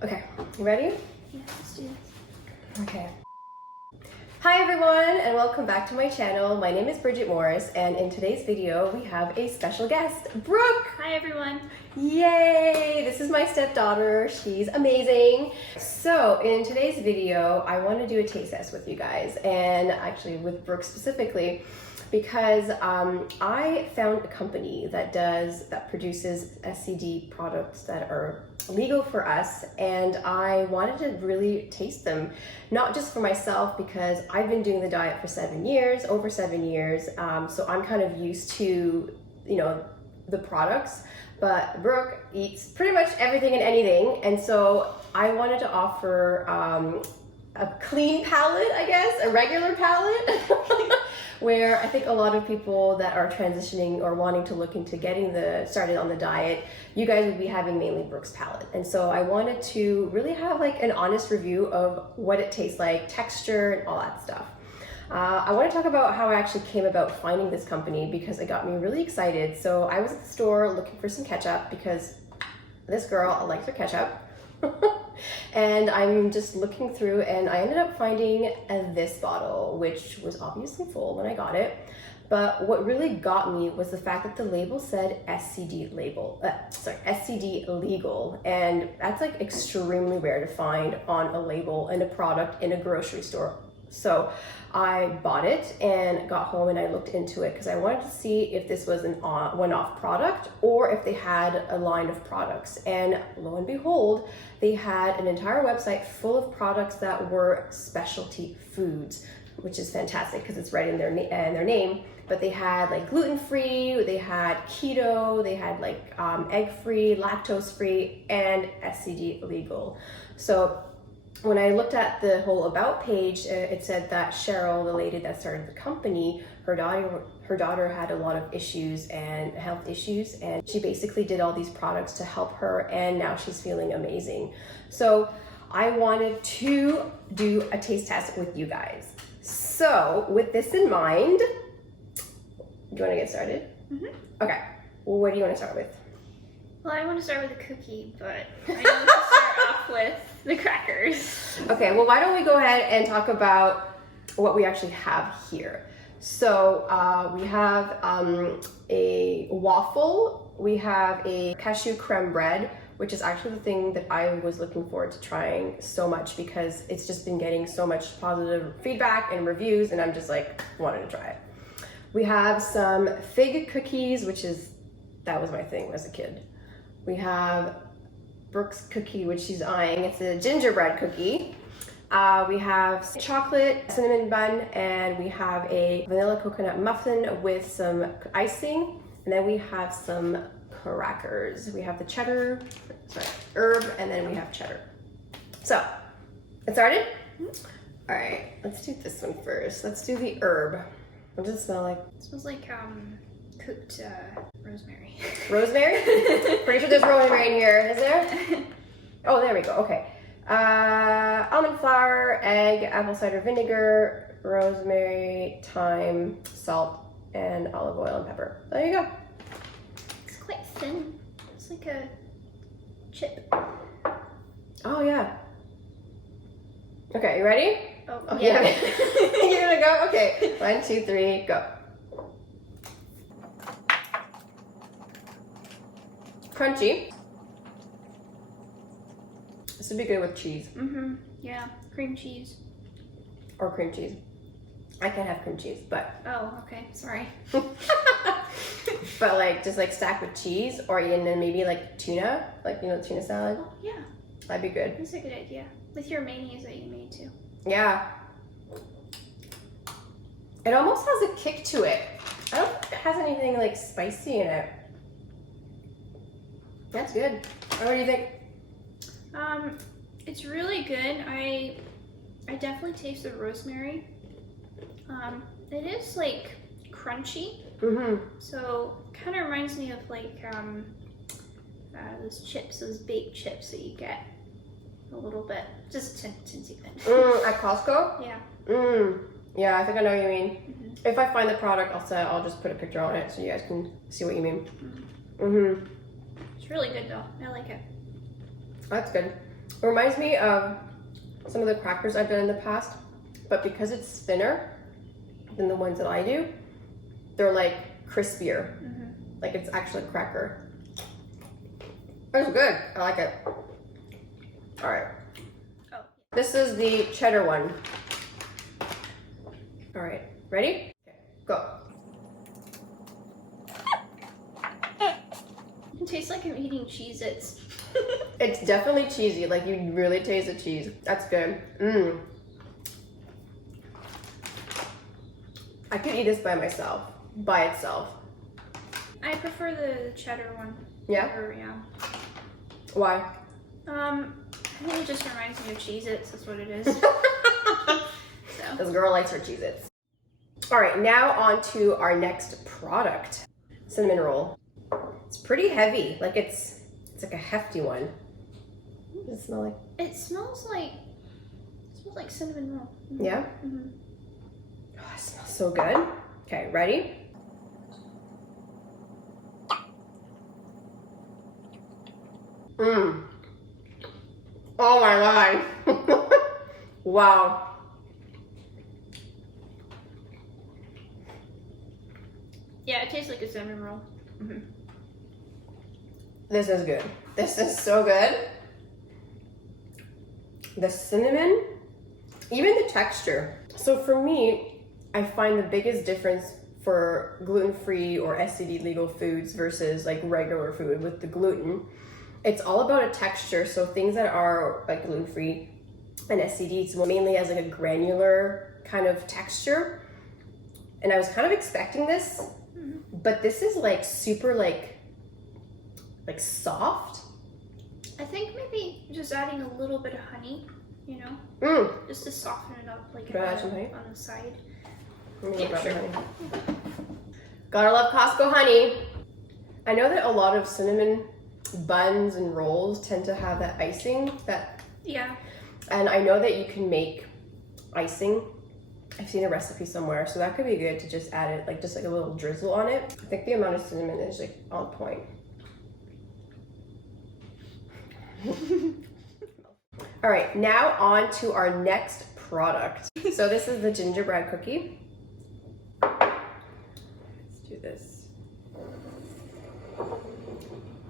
Okay, you ready? Yeah, let's do this. Okay. Hi everyone, and welcome back to my channel. My name is Bridget Morris, and in today's video we have a special guest, Brooke. Hi everyone. Yay! This is my stepdaughter. She's amazing. So in today's video, I want to do a taste test with you guys, and actually with Brooke specifically, because I found a company that produces SCD products that are legal for us, and I wanted to really taste them, not just for myself, because I've been doing the diet for over 7 years, so I'm kind of used to, the products, but Brooke eats pretty much everything and anything, and so I wanted to offer a clean palate, I guess, a regular palate, where I think a lot of people that are transitioning or wanting to look into getting started on the diet, you guys would be having mainly Brooke's palate. And so I wanted to really have like an honest review of what it tastes like, texture, and all that stuff. I want to talk about how I actually came about finding this company, because it got me really excited. So I was at the store looking for some ketchup, because this girl likes her ketchup. And I'm just looking through, and I ended up finding this bottle, which was obviously full when I got it. But what really got me was the fact that the label said SCD legal, and that's like extremely rare to find on a label in a product in a grocery store. So I bought it and got home and I looked into it because I wanted to see if this was an one-off product or if they had a line of products. And lo and behold, they had an entire website full of products that were specialty foods, which is fantastic because it's right in their name. But they had like gluten-free, they had keto, they had like egg-free, lactose-free, and SCD legal. So when I looked at the whole about page, it said that Cheryl, the lady that started the company, her daughter had a lot of issues and health issues, and she basically did all these products to help her, and now she's feeling amazing. So I wanted to do a taste test with you guys. So with this in mind, do you want to get started? Mm-hmm. Okay. Well, what do you want to start with? Well, I want to start with the cookie, but I want to start off with the crackers. Okay, well, why don't we go ahead and talk about what we actually have here. So we have a waffle, we have a cashew creme bread, which is actually the thing that I was looking forward to trying so much because it's just been getting so much positive feedback and reviews, and I'm just like wanting to try it. We have some fig cookies, that was my thing as a kid. We have Brooke's cookie, which she's eyeing. It's a gingerbread cookie. We have chocolate cinnamon bun, and we have a vanilla coconut muffin with some icing. And then we have some crackers. We have the cheddar, herb, and then we have cheddar. So, get started? All right, let's do this one first. Let's do the herb. What does it smell like? It smells like cooked rosemary. Rosemary? Pretty sure there's rosemary in here, is there? Oh, there we go, okay. Almond flour, egg, apple cider vinegar, rosemary, thyme, salt, and olive oil and pepper. There you go. It's quite thin. It's like a chip. Oh, yeah. Okay, you ready? Oh yeah. You're gonna go? Okay, 1, 2, 3, go. Crunchy. This would be good with cheese. Mm-hmm. Yeah, cream cheese. Or cream cheese. I can't have cream cheese, but. Oh, okay. Sorry. But like, just like stacked with cheese, or even maybe like tuna, like, tuna salad. Oh, yeah. That'd be good. That's a good idea. With your mayonnaise that you made too. Yeah. It almost has a kick to it. I don't think it has anything like spicy in it. That's good. What do you think? It's really good. I definitely taste the rosemary. It is like crunchy. Mm-hmm. So kind of reminds me of like those chips, those baked chips that you get a little bit, just tinsy bit. At Costco? Yeah. Yeah, I think I know what you mean. Mm-hmm. If I find the product, I'll just put a picture on it so you guys can see what you mean. Mm-hmm. It's really good though. I like it. That's good. It reminds me of some of the crackers I've done in the past, but because it's thinner than the ones that I do, they're like crispier. Like it's actually a cracker. It's good. I like it. All right. Oh. This is the cheddar one. All right. Ready? Okay, go. It tastes like I'm eating Cheez-Its. It's definitely cheesy. Like you really taste the cheese. That's good. Mmm. I could eat this by itself. I prefer the cheddar one. Yeah? Yeah. Why? I think it just reminds me of Cheez-Its. That's what it is. So. This girl likes her Cheez-Its. All right, now on to our next product. Cinnamon roll. It's pretty heavy. Like it's like a hefty one. What does it smell like? It smells like cinnamon roll. Yeah? Oh, it smells so good. Okay, ready? Mmm. Oh my God. Wow. Yeah, it tastes like a cinnamon roll. This is good. This is so good. The cinnamon, even the texture. So for me, I find the biggest difference for gluten-free or SCD legal foods versus like regular food with the gluten, it's all about a texture. So things that are like gluten-free and SCD, it's mainly as like a granular kind of texture. And I was kind of expecting this, but this is like super like soft. I think maybe just adding a little bit of honey, you know, just to soften it up, like on the side. Yeah, sure. Honey. Gotta love Costco honey. I know that a lot of cinnamon buns and rolls tend to have that icing. Yeah. And I know that you can make icing. I've seen a recipe somewhere, so that could be good to just add it, like just like a little drizzle on it. I think the amount of cinnamon is like on point. All right, now on to our next product. So this is the gingerbread cookie. Let's do this.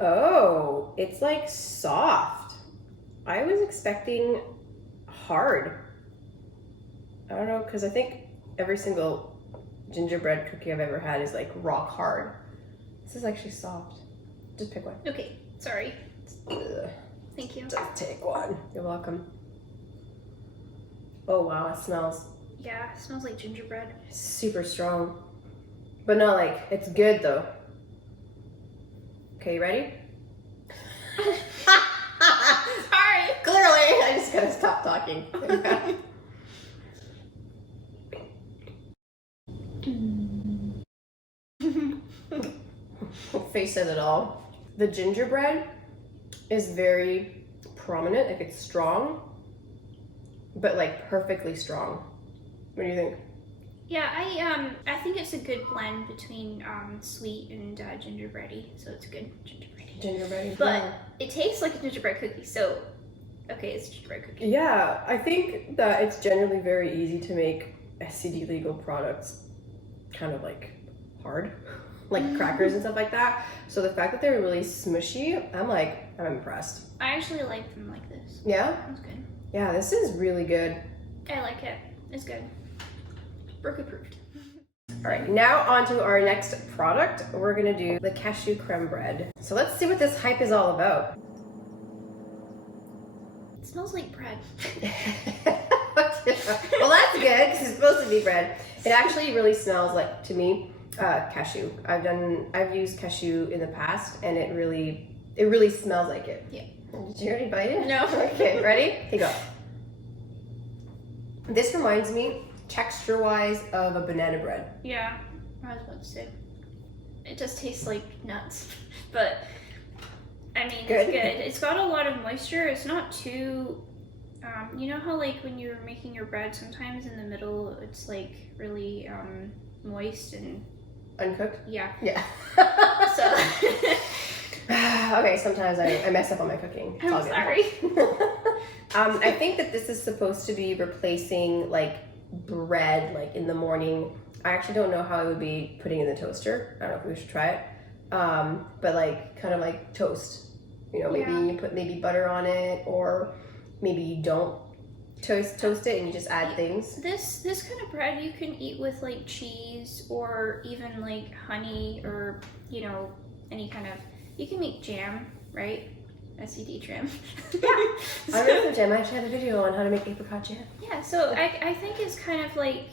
Oh, it's like soft. I was expecting hard. I don't know, because I think every single gingerbread cookie I've ever had is like rock hard. This is actually soft. Just pick one. Okay, sorry. Ugh. Thank you. Just take one. You're welcome. Oh wow, it smells Yeah, it smells like gingerbread. super strong. But not like, it's good though. Okay, you ready? Sorry. Clearly, I just gotta stop talking. Face says it all. The gingerbread is very prominent, like it's strong, but like perfectly strong. What do you think? Yeah, I think it's a good blend between sweet and gingerbready, so it's good gingerbready. Gingerbread. But it tastes like a gingerbread cookie, so okay, it's a gingerbread cookie. Yeah, I think that it's generally very easy to make SCD legal products kind of like hard, like crackers and stuff like that. So the fact that they're really smushy, I'm impressed. I actually like them like this. Yeah? That's good. Yeah, this is really good. I like it. It's good. Brooke approved. All right, now on to our next product. We're gonna do the cashew creme bread. So let's see what this hype is all about. It smells like bread. Well, that's good because it's supposed to be bread. It actually really smells like, to me, cashew. I've used cashew in the past, and it really smells like it. Yeah. Did you already bite it? No. Okay, ready? Here you go. This reminds me, texture-wise, of a banana bread. Yeah, I was about to say. It just tastes like nuts, but I mean, Good. it's good. It's got a lot of moisture. It's not too, you know how like when you're making your bread, sometimes in the middle it's like really moist and Uncooked? yeah. Yeah. So Okay, sometimes I mess up on my cooking. It's all I'm good. sorry. I think that this is supposed to be replacing like bread, like in the morning. I actually don't know how it would be putting in the toaster. I don't know if we should try it. But like kind of like toast. You know, maybe you put maybe butter on it, or maybe you don't toast it and you just add things. This kind of bread you can eat with like cheese or even like honey, or you know, any kind of, you can make jam, right? SCD jam. Yeah, I remember jam. I actually had a video on how to make apricot jam. Yeah, so I think it's kind of like,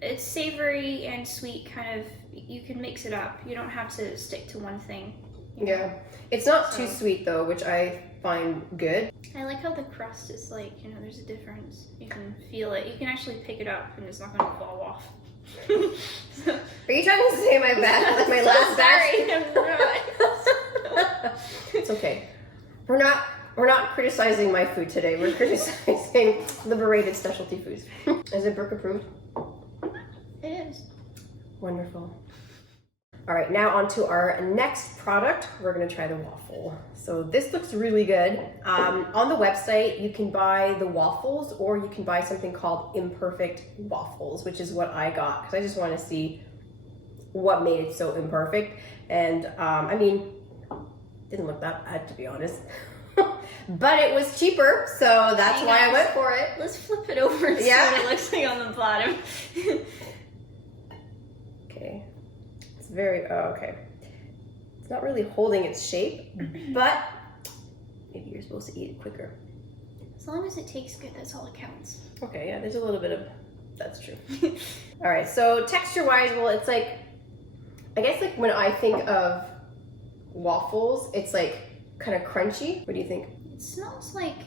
it's savory and sweet, kind of, you can mix it up. You don't have to stick to one thing. Yeah, it's not too sweet though, which I find good. I like how the crust is like, you know, there's a difference. You can feel it. You can actually pick it up and it's not going to fall off. So, are you trying to say my bad? Like my last batch? It's okay. We're not criticizing my food today. We're criticizing Liberated Specialty Foods. Is it Brooke approved? it is. Wonderful. All right, now on to our next product. We're gonna try the waffle. So this looks really good. On the website, you can buy the waffles, or you can buy something called imperfect waffles, which is what I got, because I just want to see what made it so imperfect. And I mean, didn't look that bad, to be honest. But it was cheaper, so that's why I went for it. Let's flip it over and see what it looks like on the bottom. Okay. It's very, okay. It's not really holding its shape, but maybe you're supposed to eat it quicker. As long as it tastes good, that's all that counts. Okay, yeah, there's a little bit of, that's true. All right, so texture-wise, well, it's like, I guess like when I think of waffles, it's like kind of crunchy. What do you think? It smells like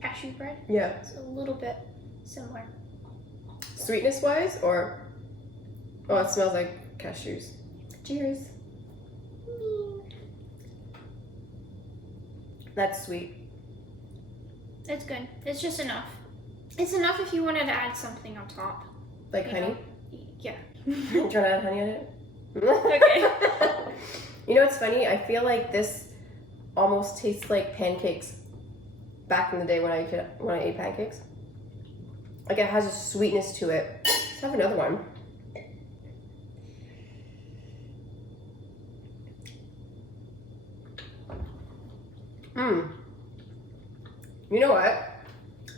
cashew bread. Yeah. It's a little bit similar. Sweetness-wise, or? Oh, it smells like cashews. Cheers. That's sweet. It's good. It's just enough. It's enough if you wanted to add something on top. Like honey? Yeah. You trying to add honey on it? Okay. You know what's funny? I feel like this almost tastes like pancakes back in the day when I ate pancakes. Like it has a sweetness to it. Let's have another one. You know what?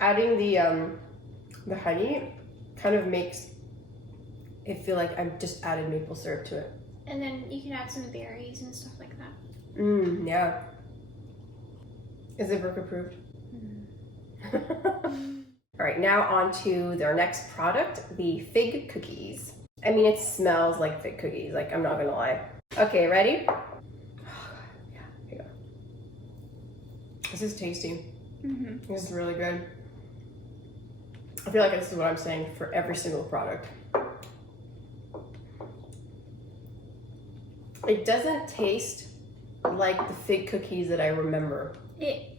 Adding the honey kind of makes it feel like I've just added maple syrup to it. And then you can add some berries and stuff like that. Yeah. Is it Brooke approved? All right, now on to their next product, the fig cookies. I mean, it smells like fig cookies, like I'm not gonna lie. Okay, ready? Yeah, here you go. This is tasty. This is really good. I feel like this is what I'm saying for every single product. It doesn't taste like the fig cookies that I remember.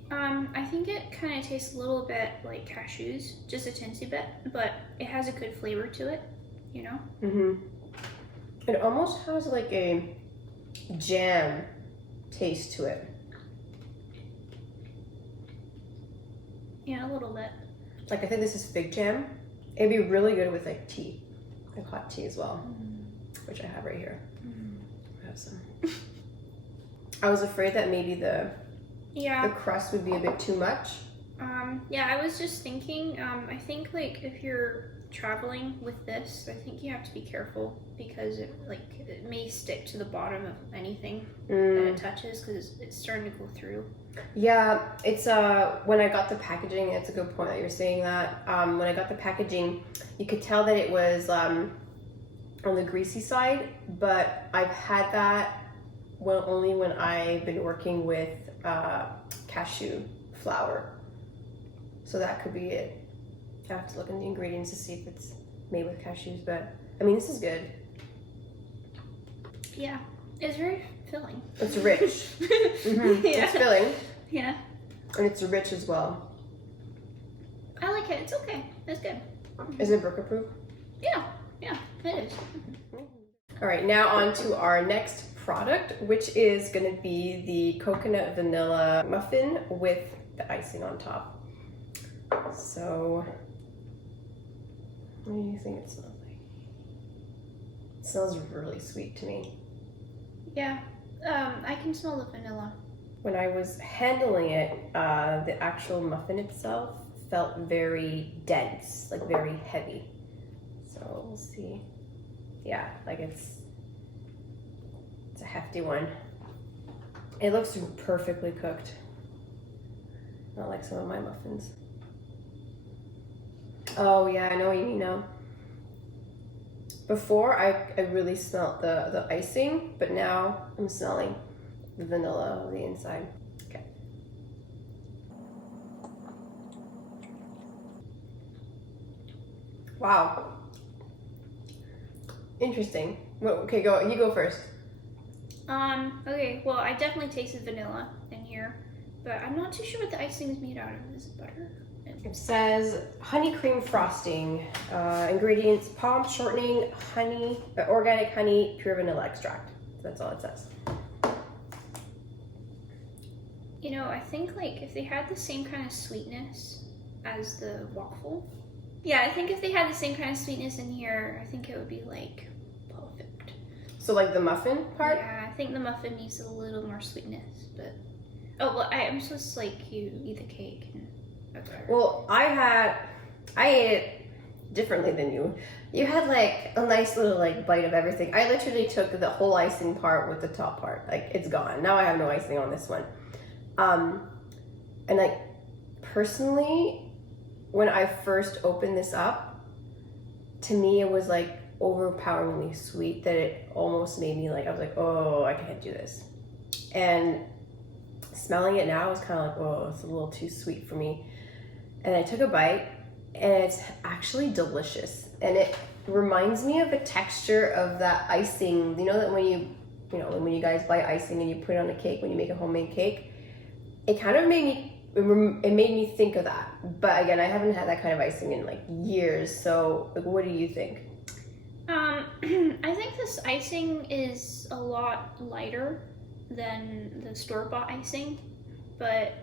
I think it kind of tastes a little bit like cashews, just a teensy bit, but it has a good flavor to it, you know? It almost has like a jam taste to it. Yeah, a little bit. Like I think this is fig jam. It'd be really good with like tea, like hot tea as well, which I have right here. I have some. I was afraid that maybe the crust would be a bit too much. Yeah, I was just thinking, I think like if you're traveling with this, I think you have to be careful because it may stick to the bottom of anything that it touches because it's starting to go through. Yeah, it's when I got the packaging, it's a good point that you're saying that. When I got the packaging, you could tell that it was on the greasy side, but I've had that only when I've been working with cashew flour. So that could be it. I have to look in the ingredients to see if it's made with cashews, but I mean, this is good. Yeah, it's very filling. It's rich. Yeah. It's filling. Yeah. And it's rich as well. I like it. It's okay. It's good. Is it Brooke approved? Yeah, it is. All right, now on to our next product, which is going to be the coconut vanilla muffin with the icing on top. So, what do you think it smells like? It smells really sweet to me. Yeah, I can smell the vanilla. When I was handling it, the actual muffin itself felt very dense, like very heavy. So we'll see. Yeah, like it's a hefty one. It looks perfectly cooked. Not like some of my muffins. Oh yeah, I know what you mean now. Before I really smelled the icing, but now I'm smelling the vanilla on the inside. Okay. Wow. Interesting. Well, okay, you go first. Okay, well, I definitely tasted vanilla in here, but I'm not too sure what the icing is made out of. Is it butter? It says honey cream frosting. Ingredients: palm shortening, honey, organic honey, pure vanilla extract. That's all it says. You know, I think like if they had the same kind of sweetness as the waffle. Yeah, I think if they had the same kind of sweetness in here, I think it would be like perfect. So like the muffin part? Yeah, I think the muffin needs a little more sweetness, but oh well, I'm supposed to like you eat the cake and okay. Well, I ate it differently than you. You had like a nice little like bite of everything. I literally took the whole icing part with the top part. Like it's gone. Now I have no icing on this one. And like personally, when I first opened this up, to me it was like overpoweringly sweet that it almost made me like, I was like, oh, I can't do this. And smelling it now is kind of like, oh, it's a little too sweet for me. And I took a bite and it's actually delicious. And it reminds me of the texture of that icing. You know that when you guys buy icing and you put it on a cake, when you make a homemade cake, it kind of made me think of that. But again, I haven't had that kind of icing in like years. So like, what do you think? I think this icing is a lot lighter than the store-bought icing, but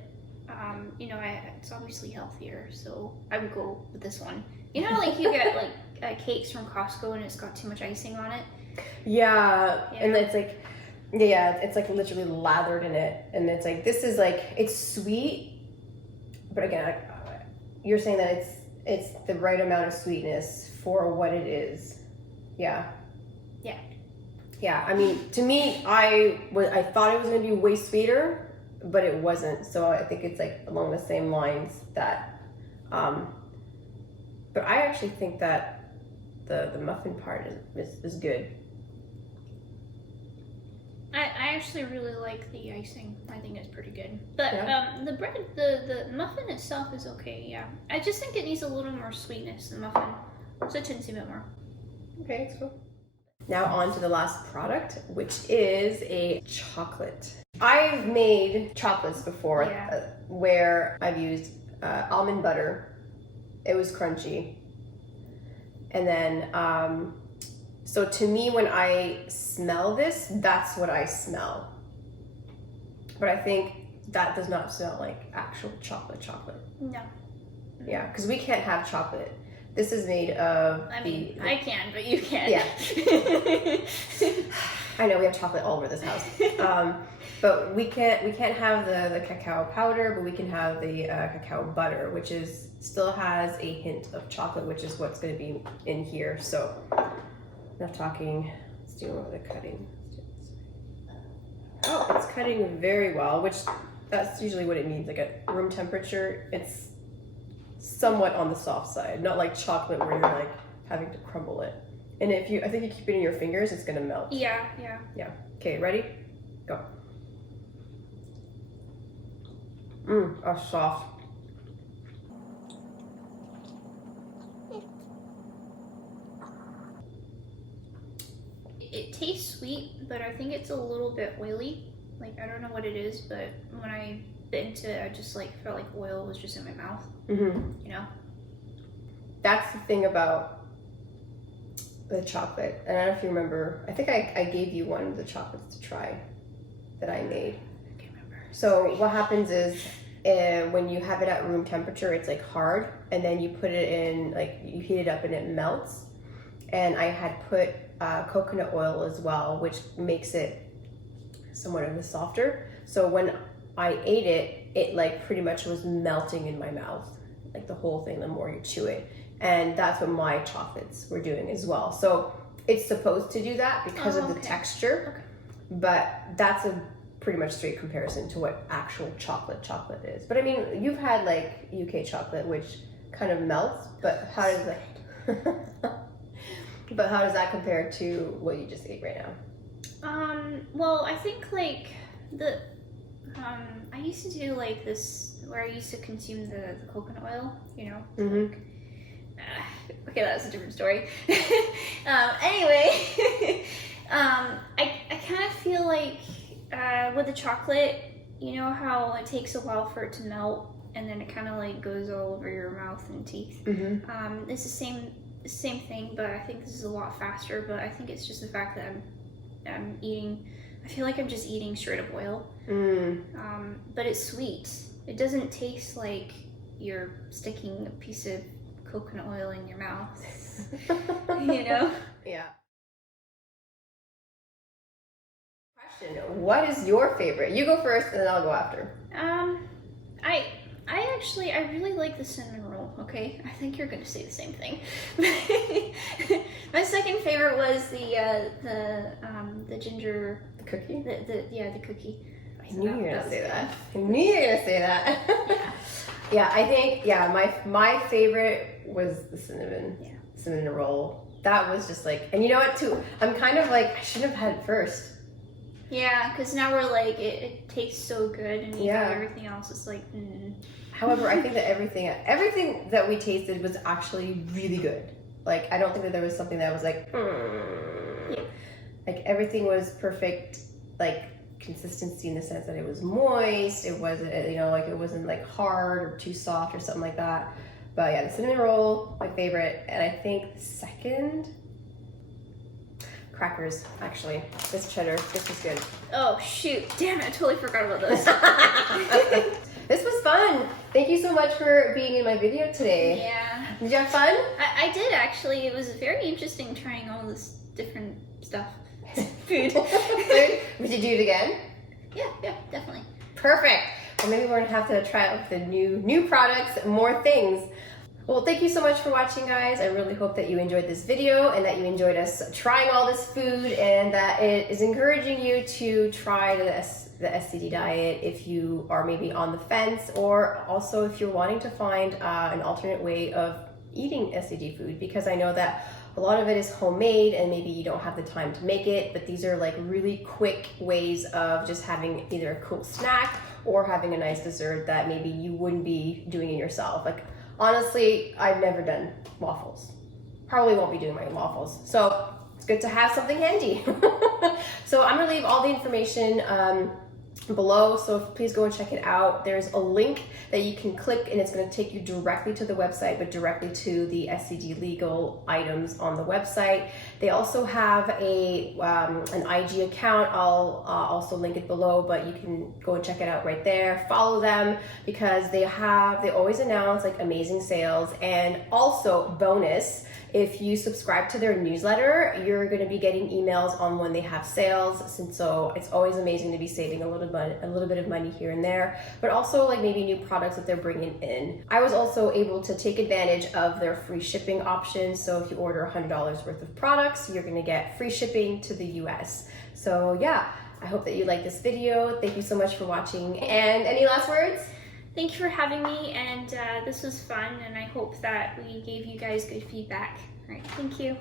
you know, it's obviously healthier, so I would go with this one. You know, like you get like cakes from Costco and it's got too much icing on it. Yeah, and it's like, yeah, it's like literally lathered in it, and it's like, this is like, it's sweet, but again, you're saying that it's the right amount of sweetness for what it is. Yeah. I mean, to me, I thought it was going to be way sweeter, but it wasn't. So I think it's like along the same lines that, but I actually think that the muffin part is good. I actually really like the icing. I think it's pretty good. But yeah. The bread, the muffin itself is okay, yeah. I just think it needs a little more sweetness, the muffin. So a teensy bit more. Okay, that's cool. Now on to the last product, which is a chocolate. I've made chocolates before, yeah. Where I've used almond butter. It was crunchy. And then, so to me, when I smell this, that's what I smell. But I think that does not smell like actual chocolate. No. Yeah, because we can't have chocolate. This is made of I can, but you can't. Yeah. I know we have chocolate all over this house. But we can't have the cacao powder, but we can have the cacao butter, which still has a hint of chocolate, which is what's going to be in here. So, enough talking. Let's do the cutting. Oh, it's cutting very well, which that's usually what it means. Like at room temperature, it's somewhat on the soft side, not like chocolate where you're like having to crumble it. And I think you keep it in your fingers, it's gonna melt. Yeah. Okay, ready? Go. Oh, soft. It tastes sweet, but I think it's a little bit oily. Like, I don't know what it is, but when I bit into it, I just like felt like oil was just in my mouth. Mm-hmm. You know? That's the thing about the chocolate. And I don't know if you remember, I think I gave you one of the chocolates to try that I made. I can't remember. So what happens is when you have it at room temperature, it's like hard, and then you put it in, like you heat it up and it melts. And I had put coconut oil as well, which makes it somewhat of a softer. So when I ate it, it like pretty much was melting in my mouth, like the whole thing, the more you chew it. And that's what my chocolates were doing as well. So it's supposed to do that because of the texture, but that's a pretty much straight comparison to what actual chocolate is. But I mean, you've had like UK chocolate, which kind of melts, but how does that but how does that compare to what you just ate right now? Well, I think like I used to do like this where I used to consume the coconut oil, you know. Mm-hmm. Okay, that was a different story. Anyway, I kind of feel like with the chocolate, you know how it takes a while for it to melt and then it kind of like goes all over your mouth and teeth. Mm-hmm. It's the same thing, but I think this is a lot faster. But I think it's just the fact that I'm eating. I feel like I'm just eating straight up oil. But it's sweet. It doesn't taste like you're sticking a piece of coconut oil in your mouth. You know? Yeah. Question: what is your favorite? You go first, and then I'll go after. I really like the cinnamon roll. Okay, I think you're gonna say the same thing. My second favorite was the ginger cookie. The cookie. I knew you were gonna say that. I knew you were gonna say that. Yeah, I think my favorite was the cinnamon roll. That was just like, and you know what too? I'm kind of like, I shouldn't have had it first. Yeah, because now we're like, it tastes so good, and you have everything else is like. However, I think that everything that we tasted was actually really good. Like, I don't think that there was something that was like, like everything was perfect, like consistency in the sense that it was moist. It wasn't, you know, like it wasn't like hard or too soft or something like that. But yeah, the cinnamon roll, my favorite, and I think second. Crackers, actually. This cheddar, this was good. Oh shoot, damn it, I totally forgot about those. This was fun. Thank you so much for being in my video today. Yeah. Did you have fun? I did actually. It was very interesting trying all this different stuff. Food. Would you do it again? Yeah, definitely. Perfect. Well, maybe we're gonna have to try out the new products, more things. Well, thank you so much for watching, guys. I really hope that you enjoyed this video and that you enjoyed us trying all this food, and that it is encouraging you to try the SCD diet if you are maybe on the fence, or also if you're wanting to find an alternate way of eating SCD food, because I know that a lot of it is homemade and maybe you don't have the time to make it, but these are like really quick ways of just having either a cool snack or having a nice dessert that maybe you wouldn't be doing it yourself. Like, honestly, I've never done waffles. Probably won't be doing my waffles. So it's good to have something handy. So I'm gonna leave all the information below, so please go and check it out. There's a link that you can click and it's going to take you directly to the website, but directly to the SCD legal items on the website. They also have an IG account. I'll also link it below, but you can go and check it out right there. Follow them because they always announce like amazing sales. And also, bonus, if you subscribe to their newsletter, you're going to be getting emails on when they have sales. And so it's always amazing to be saving a little bit of money here and there, but also like maybe new products that they're bringing in. I was also able to take advantage of their free shipping options. So if you order $100 worth of products, you're going to get free shipping to the US. So yeah, I hope that you like this video. Thank you so much for watching. And any last words? Thank you for having me, and this was fun, and I hope that we gave you guys good feedback. All right, thank you.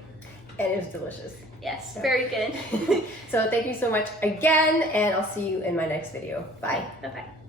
And it was delicious. Yes, very good. So thank you so much again, and I'll see you in my next video. Bye. Bye-bye.